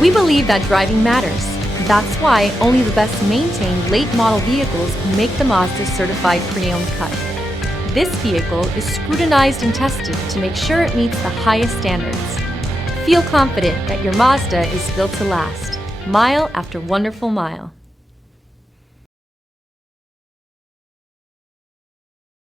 We believe that driving matters. That's why only the best maintained late model vehicles make the Mazda Certified Pre-Owned cut. This vehicle is scrutinized and tested to make sure it meets the highest standards. Feel confident that your Mazda is built to last, mile after wonderful mile.